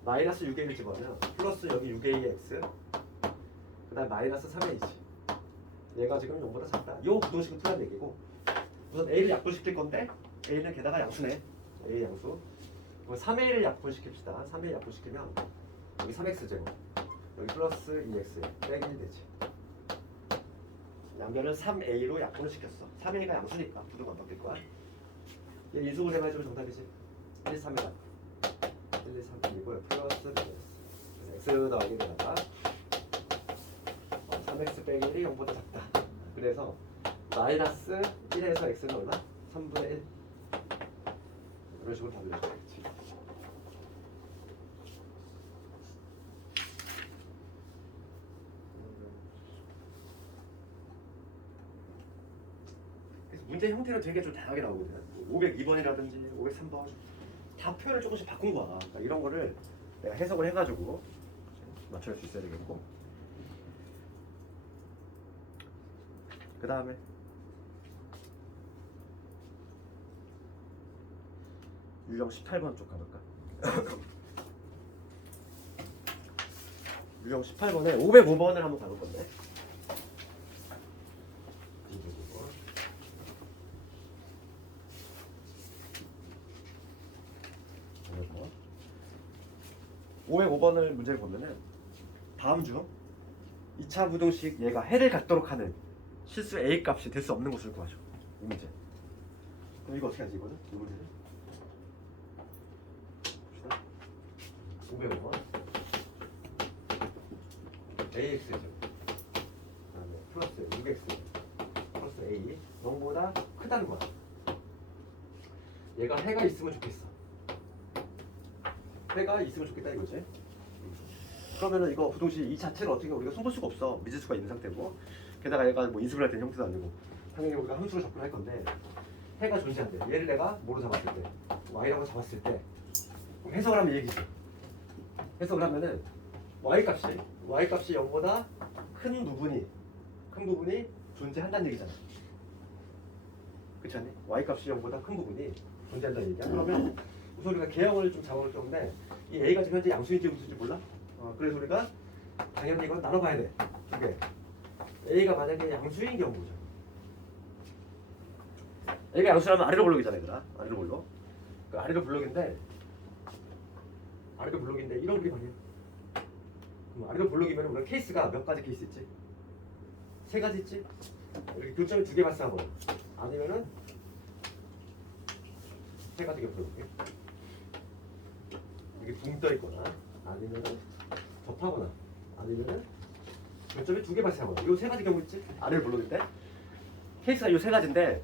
마이너스 6a를 집어넣으면 플러스 여기 6ax 그다음 마이너스 3a지. 얘가 지금 0보다 작다. 요 부등식을 풀란 얘기고 우선 a를 약분시킬 건데 a는 게다가 양수네. a 양수. 그럼 3a를 약분시킵시다. 3a 약분시키면 여기 3x제곱 여기 플러스 2x 빼기 1 되지. 양변을 3a로 약분을 시켰어. 3a가 양수니까 부등 안 바뀔 거야. 얘 인수분해 해주면 정답이지. 1, 3이다. 1, 2, 3이고요. 플러스 마이너스. x 더하기 되다가 3x 빼기 1이 0보다 작다. 그래서 마이너스 1에서 x는 얼마? 3분의 1. 이런 식으로 답을 내줘야겠지. 문제 형태는 되게 좀 다양하게 나오거든. 502번이라든지 503번 다 표현을 조금씩 바꾼 거야. 그러니까 이런 거를 내가 해석을 해가지고 맞춰낼 수 있어야 되겠고. 그 다음에 유형 18번 쪽 가볼까? 유형 18번에 505번을 한번 가볼 건데. 505번을 문제를 보면은 다음 중 2차 부등식 얘가 해를 갖도록 하는 실수 a 값이 될 수 없는 것을 구하죠. 이 문제. 그럼 이거 어떻게 하지 이거는? 이 문제는? 봅시다. 505번 ax죠. 그다음에 플러스 6x 플러스 a 0보다 크다는 거야. 얘가 해가 있으면 좋겠어. 해가 있으면 좋겠다 이거지. 그러면은 이거 부등식 이 자체를 어떻게 우리가 손볼 수가 없어. 미지수가 있는 상태고 게다가 얘가 뭐 인수분해 할 때는 형태도 아니고 당연히 우리가 함수로 접근할 건데 해가 존재한대. 얘를 내가 뭐로 잡았을 때 y라고 잡았을 때 그럼 해석을 하면 이 얘기지. 해석을 하면은 y값이 0보다 큰 부분이 존재한다는 얘기잖아. 그렇지 않니? y값이 0보다 큰 부분이 존재한다는 얘기야. 그러면 우선 우리가 개형을 좀 잡아볼 건데 이 a가 지금 현재 양수인지 음수인지 몰라? 그래서 우리가 당연히 이건 나눠봐야 돼. 두 개. a가 만약에 양수인 경우 보자. a가 양수라면 아래로 볼록이잖아 얘들아. 아래로 볼록. 그 아래로 볼록인데 이런 그림 아니야? 그럼 아래로 볼록이면 우리가 케이스가 몇 가지 케이스 있지? 세 가지 있지? 이렇게 교점이 두 개 발생하거나 아니면은 세 가지 겹쳐볼게. 이게 붕 떠 있거나 아니면은 접하거나 아니면은 교점이 두 개 발생하거나 이 세 가지 경우 있지? 아래를 불러줄 때 케이스가 이 세 가지인데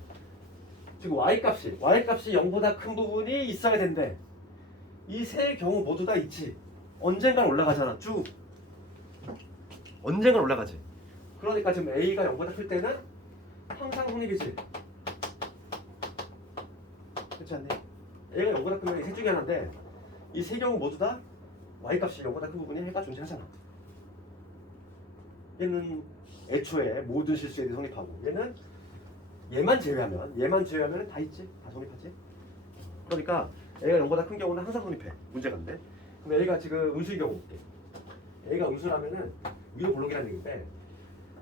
지금 y 값이 0보다 큰 부분이 있어야 된대. 이 세 경우 모두 다 있지. 언젠간 올라가잖아. 쭉 언젠간 올라가지. 그러니까 지금 a가 0보다 클 때는 항상 성립이지. 그렇지 않니? a가 0보다 크면 이 셋 중에 하나인데 이 세 경우 모두 다 y값이 0보다 큰 부분이 해가 존재하잖아. 얘는 애초에 모든 실수에 대해 성립하고 얘는 얘만 제외하면 다 있지. 다 성립하지. 그러니까 a가 0보다 큰 경우는 항상 성립해. 문제가 안 돼. 그럼 a가 지금 음수의 경우 볼게. a가 음수라면은 위로 볼록이라는 얘기인데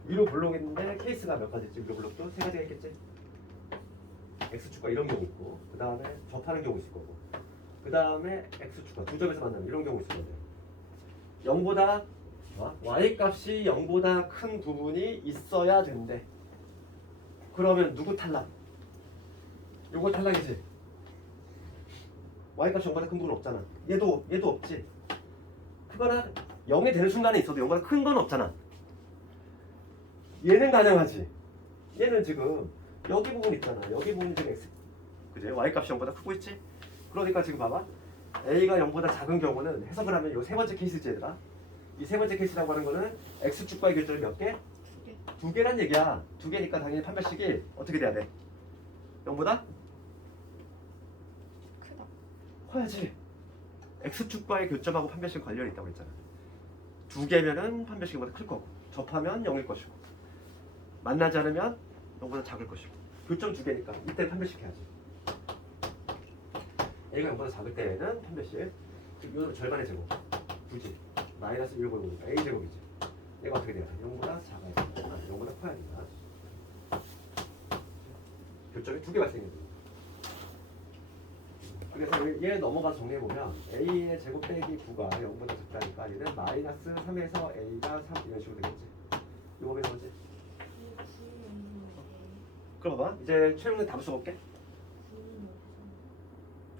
위로 볼록인데 케이스가 몇 가지 있지? 위로 볼록도 세 가지가 있겠지? x축과 이런 경우 있고 그 다음에 접하는 경우 있을 거고 그 다음에 x축과 두 점에서 만나는 이런 경우 있을 건데 0보다 y값이 0보다 큰 부분이 있어야 된대. 그러면 누구 탈락? 요거 탈락이지. y값이 0보다 큰 부분 없잖아. 얘도 없지. 그거나 0이 되는 순간에 있어도 0보다 큰 건 없잖아. 얘는 가능하지. 얘는 지금 여기 부분 있잖아. 여기 부분이 지금 x 그지? y값이 0보다 크고 있지? 그러니까 지금 봐봐. a가 0보다 작은 경우는 해석을 하면 이 세 번째 케이스지 얘들아. 이 세 번째 케이스라고 하는 거는 x축과의 교점이 몇 개? 두 개란 얘기야. 두 개니까 당연히 판별식이 어떻게 돼야 돼? 0보다? 크다. 커야지. x축과의 교점하고 판별식 관련이 있다고 했잖아. 두 개면은 판별식보다 클 거고 접하면 0일 것이고 만나지 않으면 0보다 작을 것이고 교점 두 개니까 이때 판별식 해야지. a가 0보다 작을 때는 판별식 이거 절반의 제곱 굳이 마이너스 1 보니까 a 제곱이지. 얘가 어떻게 돼야 돼? 0보다 작아야 돼. 0보다 커야 된다. 교점이 두 개 발생해. 그래서 얘 넘어가서 정리해보면 a의 제곱 빼기 9가 0보다 작다니까 얘는 마이너스 3에서 a가 3 이런 식으로 되겠지. 이거 보면 뭐지? 그럼 봐봐. 이제 최종의 답을 써볼게.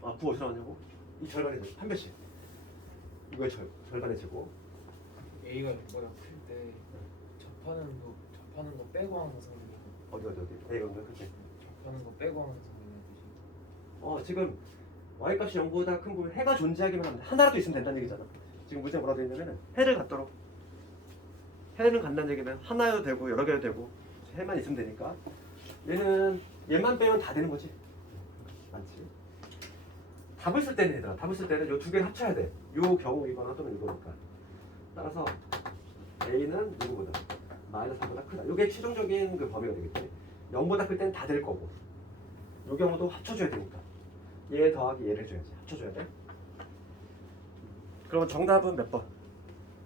아, 9 어디서 나왔냐고? 이 절반의 제곱, 판별식. 이거의 절반의 제곱. A가 6보다 클 때 접하는 거 빼고 하는 성립이 어디 A가 뭔가 그때. 접하는 거 빼고 하는 성립이 지금 y값이 0보다 큰 부분 해가 존재하기만 하면 하나라도 있으면 된다는 얘기잖아. 지금 문제가 뭐라고 되어 있냐면은 해를 갖도록 해는 간다는 얘기는 하나여도 되고 여러 개여도 되고 해만 있으면 되니까 얘만 빼면 다 되는 거지. 맞지? 답을 쓸 때는 얘들아 답을 쓸 때는 요 두 개를 합쳐야 돼. 요 경우이거나 또는 이거니까. 따라서 a는 누구보다 마이너스 3보다 크다. 요게 최종적인 그 범위가 되겠지. 0보다 클 때는 다 될 거고 요 경우도 합쳐줘야 되니까 얘 더하기 얘를 줘야지. 합쳐줘야 돼. 그러면 정답은 몇 번?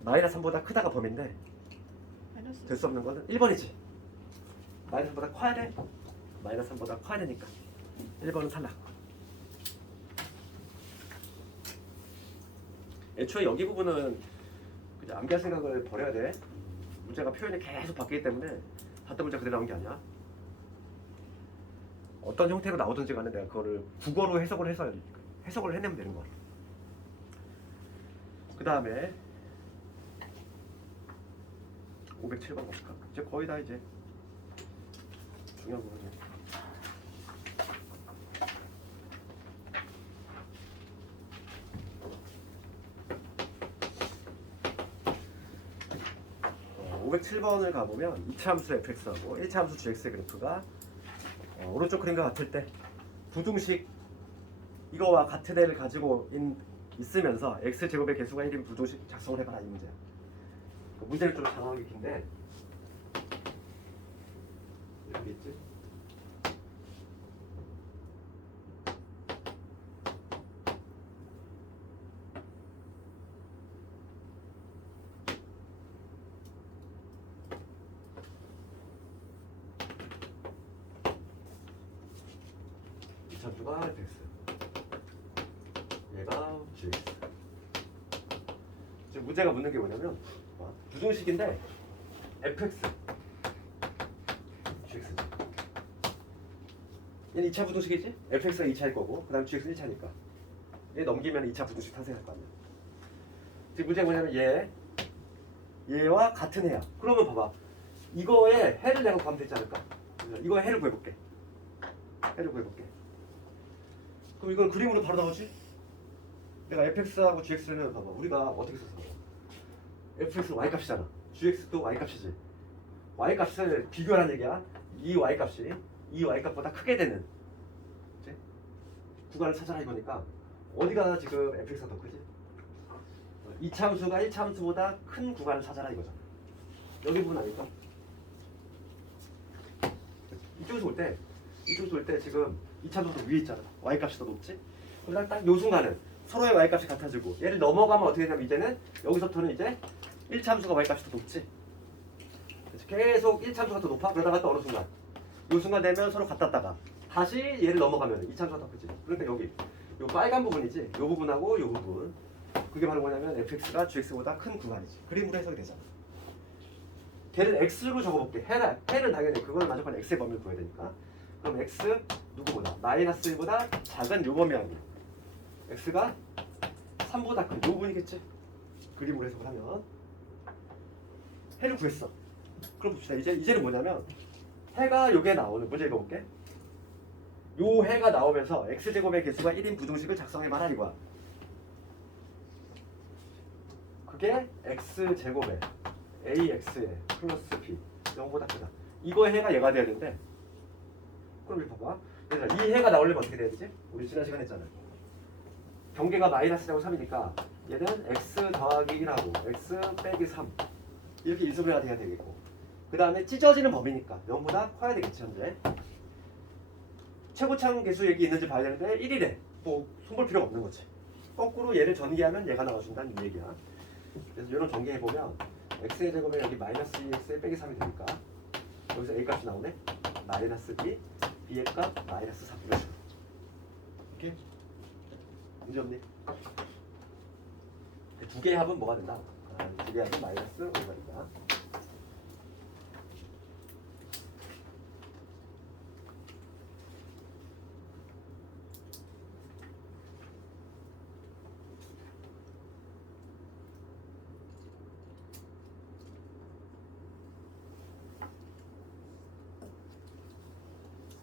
마이너스 3보다 크다가 범위인데 마이너스. 될 수 없는 거는 1번이지. 마이너스 3보다 커야 돼. 마이너스 3보다 커야 되니까 1번은 탈락. 애초에 여기 부분은 그냥 암기할 생각을 버려야 돼. 문제가 표현이 계속 바뀌기 때문에 봤던 문제 그대로 나온 게 아니야. 어떤 형태로 나오든지 간에 내가 그거를 국어로 해석을 해내면 되는 거야. 그 다음에 507번 볼까? 이제 거의 다 이제 중요한 부분이야. 어, 507번을 가보면 2차 함수 fx하고 1차 함수 gx의 그래프가 오른쪽 그림과 같을 때 부등식 이거와 같은 애를 가지고 있으면서 x제곱의 개수가 1인 부등식 작성을 해봐라 이 문제야. 그 문제를 좀 장황하게 긴데 여기 있지? 전주가 fx 얘가 gx. 지금 문제가 묻는 게 뭐냐면 부등식인데 fx 얘는 2차 부등식이지? fx가 2차일 거고 그 다음 gx는 1차니까 얘 넘기면 2차 부등식 탄생할 거 아니야. 지금 문제가 뭐냐면 얘와 같은 해야. 그러면 봐봐. 이거에 해를 내가 구하면 되지 않을까? 이거에 해를 구해볼게. 해를 구해볼게. 그럼 이건 그림으로 바로 나오지? 내가 fx하고 gx는 봐봐. 우리가 어떻게 써서 fx는 y값이잖아. gx도 y값이지. y값을 비교하는 얘기야. 이 y값이 이 y값보다 크게 되는 그치? 구간을 찾아라 이거니까 어디가 지금 fx가 더 크지? 이 참수가 1참수보다 큰 구간을 찾아라 이거잖아. 여기 부분 아닐까? 이쪽에서 올 때 지금 이 참수도 위에 있잖아. y값이 더 높지? 그럼 딱 요 순간은 서로의 y값이 같아지고 얘를 넘어가면 어떻게 되냐면 이제는 여기서부터는 이제 1참수가 y값이 더 높지? 계속 1참수가 더 높아? 그러다가 또 어느 순간 요 순간 되면 서로 같았다가 다시 얘를 넘어가면 2참수가 더 크지? 그러니까 여기 요 빨간 부분이지? 요 부분하고 요 부분 그게 바로 뭐냐면 fx가 gx보다 큰 구간이지. 그림으로 해석이 되잖아. 걔를 x로 적어볼게. 해는 당연히 그걸 만족한 x의 범위를 구해야 되니까. 그럼 x 누구보다? 마이너스 1보다 작은 요 범위 아니야. x가 3보다 큰 요 부분이겠지. 그림으로 해석을 하면 해를 구했어. 그럼 봅시다. 이제는 뭐냐면 해가 요게 나오는 문제 읽어볼게. 요 해가 나오면서 x제곱의 개수가 1인 부등식을 작성해봐라 이거야. 그게 x제곱에 ax에 플러스 b 0보다 크다. 이거 해가 얘가 돼야 되는데 그럼 이거 봐봐. 얘들아, 이 해가 나오려면 어떻게 돼야 되지? 우리 지난 시간에 했잖아. 경계가 마이너스라고 3이니까 얘는 x 더하기 1하고 x 빼기 3 이렇게 인수분해가 돼야 되겠고 그 다음에 찢어지는 범위니까 0보다 커야 되겠지 현재. 최고차항 개수 얘기 있는지 봐야 되는데 1이래. 뭐 손볼 필요가 없는 거지. 거꾸로 얘를 전개하면 얘가 나와준다는 이 얘기야. 그래서 이런 전개해보면 x의 제곱에 여기 마이너스 2x에 빼기 3이 되니까 여기서 a 값이 나오네. 마이너스 2, b의 값 마이너스 3 이런 식으로. 오케이? 문제 없니? 두 개의 합은 뭐가 된다? 두 개의 합은 마이너스 5가 된다.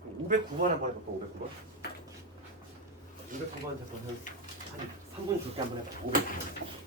음. 509번 한번 해볼까? 509번? 509번 잠깐 한 3분 줄게 한번 해봐. 509번.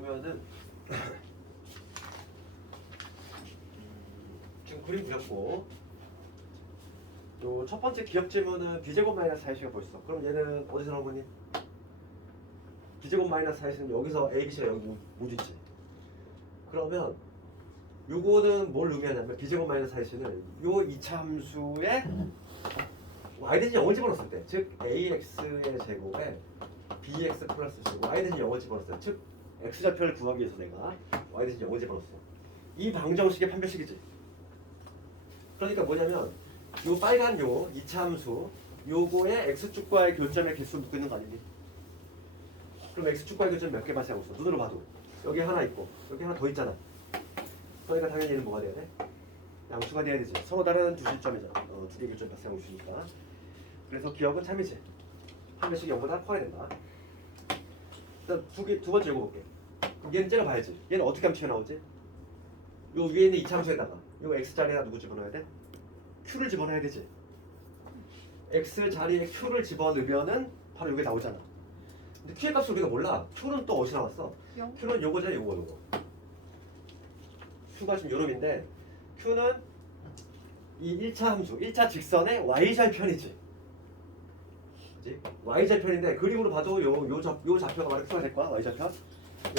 보면은 지금 그림 그렸고 요 첫 번째 기억 지문은 b제곱 마이너스 4c가 보였어. 그럼 얘는 어디서 나온 거니? b제곱 마이너스 4c는 여기서 a, b, c가 여기 모두 있지. 그러면 요거는 뭘 의미하냐면 b제곱 마이너스 4c는 요 2차 함수에 y 대신 0을 집어넣었을 때, 즉 ax의 제곱에 bx 플러스 c, y 대신 0을 집어넣었어요. 즉 x좌표를 구하기 위해서 내가 y 대신 0을 집어넣었어. 이 방정식의 판별식이지. 그러니까 뭐냐면 요 빨간 요 2차 함수 요거에 x축과의 교점의 개수 묻고 있는 거 아니니? 그럼 x축과의 교점 몇 개 발생하고 있어? 눈으로 봐도 여기 하나 있고 여기 하나 더 있잖아. 그러니까 당연히 얘는 뭐가 돼야 돼? 양수가 돼야 되지. 서로 다른 두 시점이잖아. 두 개 교점 발생하고 있으니까. 그래서 기억은 참이지. 판별식이 0보다 커야 된다. 일단 두 번째 읽어볼게. 그럼 얘는 째려봐야지. 얘는 어떻게 하면 튀어나오지? 요 위에 있는 2차 함수에다가 요 x 자리에다 누구 집어넣어야 돼? q를 집어넣어야 되지. x 자리에 q를 집어넣으면은 바로 여기 나오잖아. 근데 q의 값을 우리가 몰라. q는 또 어디서 나왔어? q는 요거잖아, 요거. q가 지금 요놈인데 q는 이 1차 함수, 1차 직선의 y절편이지. 그치? y절편인데 그림으로 봐도 요 좌표가 바로 q가 될 거야, y절편.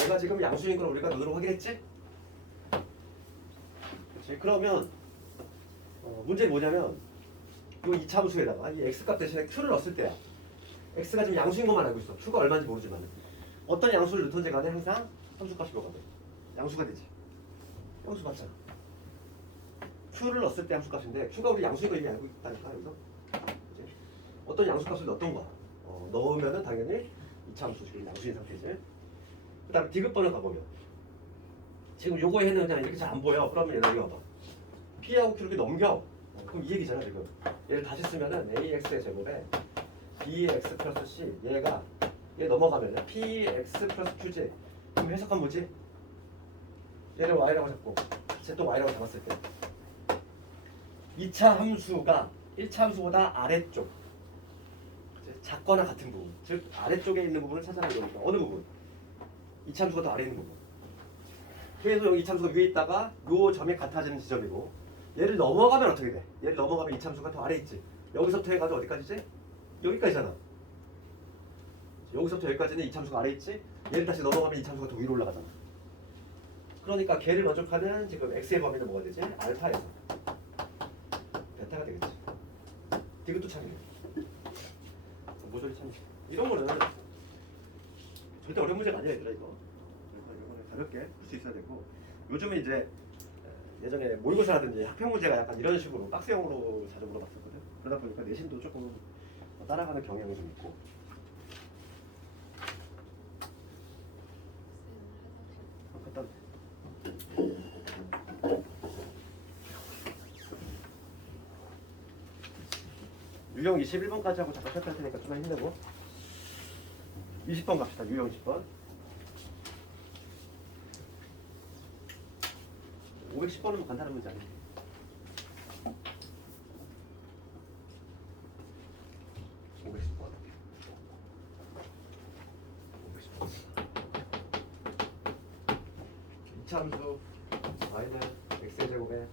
얘가 지금 양수인 걸 우리가 눈으로 확인했지? 그치? 그러면 문제는 뭐냐면 요 2차 함수에다가 이 x값 대신에 q를 넣었을 때야. x가 지금 양수인 것만 알고 있어. q가 얼마인지 모르지만 어떤 양수를 넣든지 간에 항상 함수값이 뭐가 돼? 양수가 되지. 함수 맞잖아. q를 넣었을 때 함수값인데 q가 우리 양수인 걸 이미 알고 있다니까 여기서. 그치? 어떤 양수값을 넣었던 거야. 넣으면은 당연히 2차 함수 지금 양수인 상태지. 그 다음에 디귿번을 가보면 지금 요거에는 그냥 이렇게 잘 안 보여. 그러면 얘는 여기 와봐. p하고 q를 이렇게 넘겨. 그럼 이 얘기잖아 지금. 얘를 다시 쓰면은 ax의 제곱에 bx 플러스 c 얘 넘어가면은 px 플러스 q지. 그럼 해석하면 뭐지? 얘를 y라고 잡고 쟤 또 y라고 잡았을 때 2차 함수가 1차 함수보다 아래쪽, 그치? 작거나 같은 부분, 즉 아래쪽에 있는 부분을 찾아내는 거니까 어느 부분? 2차 함수가 더 아래에 있는 부분. 그래서 여기 2차 함수가 위에 있다가 요 점이 같아지는 지점이고 얘를 넘어가면 어떻게 돼? 얘를 넘어가면 2차 함수가 더 아래에 있지. 여기서부터 해가지고 어디까지지? 여기까지잖아. 여기서부터 여기까지는 2차 함수가 아래에 있지. 얘를 다시 넘어가면 2차 함수가 더 위로 올라가잖아. 그러니까 걔를 만족하는 지금 x의 범위는 뭐가 되지? 알파에서 베타가 되겠지. 디귿도 참이네. 모조리 참이지. 이런 거는 절대 어려운 문제가 아니야 얘들아 이거. 이거는 가볍게 풀 수 있어야 되고 요즘은 이제 예전에 모의고사라든지 학평 문제가 약간 이런 식으로 박스형으로 자주 물어봤었거든. 그러다 보니까 내신도 조금 따라가는 경향이 좀 있고. 갖다 유형 21번까지 하고 잠깐 살펴볼 테니까 좀 힘내고 20번 갑시다. 유형 20번 510번은 간단한 문제 아니에요. 이차함수 y는 x의 제곱에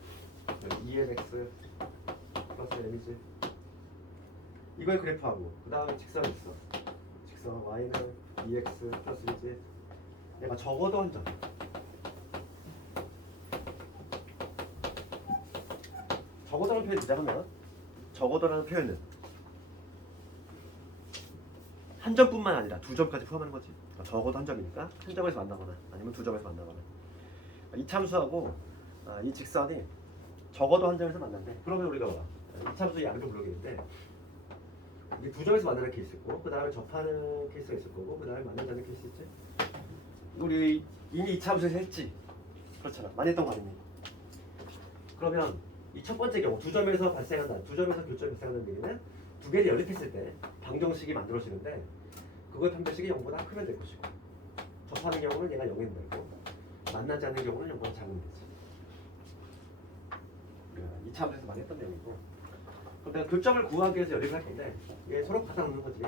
2mx 플러스 m이지. 이걸 그래프하고 그 다음에 직선이 있어. 직선 y는 2x 플러스 1이지. 얘가 적어도 한 점. 적어도라는 표현이 되자면 적어도라는 표현은 한 점뿐만 아니라 두 점까지 포함하는 거지. 그러니까 적어도 한 점이니까 한 점에서 만나거나 아니면 두 점에서 만나거나. 이 참수하고 이 직선이 적어도 한 점에서 만난대. 그러면 우리가 봐. 이 참수 양조 블록인데 이게 두 점에서 만나는 케이스 있고 그 다음에 접하는 케이스가 있을 거고 그 다음에 만나지 않는 케이스 있지. 우리 이미 이 참수에서 했지. 그렇잖아. 많이 했던 거 아니니? 그러면 이 첫 번째 경우 두 점에서 발생한다. 두 점에서 교점이 발생하는 얘기는 두 개를 연립했을 때 방정식이 만들어지는데 그거의 판별식이 0보다 크면 될 것이고 접하는 경우는 얘가 0이 되고 만나지 않는 경우는 0보다 작으면 되지. 이 차원에서 많이 했던 내용이고 그럼 내가 교점을 구하기 위해서 연립을 할 건데 얘 서로 갖다 놓는 거지.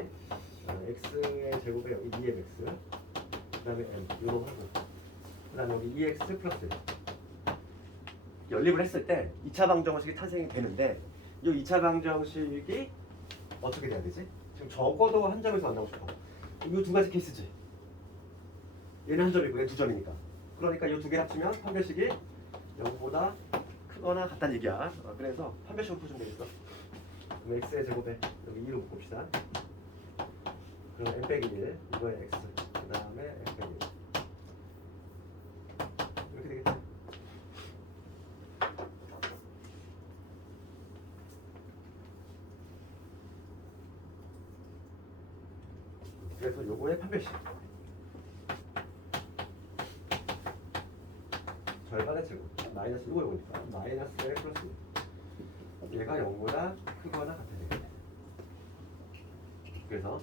x의 제곱에 여기 2mx 그다음에 m 요놈 하고 그다음에 여기 2x 플러스 연립을 했을 때 2차 방정식이 탄생이 되는데 이 2차 방정식이 어떻게 돼야 되지? 지금 적어도 한 점에서 만나고 싶어. 이 두 가지 케이스지. 얘는 한 점이고 얘는 두 점이니까. 그러니까 이 두 개 합치면 판별식이 0보다 크거나 같다는 얘기야. 그래서 판별식을 풀면 되겠어. 그럼 x의 제곱에 여기 2로 묶읍시다. 그럼 n 빼기 1 이거에 x 그 다음에 n 빼기 1 이렇게 되겠지. 그래서 요거의 판별식 절반의 제곱 마이너스 이거 요거니까 마이너스 L 플러스 얘가 0보다 크거나 같아야 되겠네. 그래서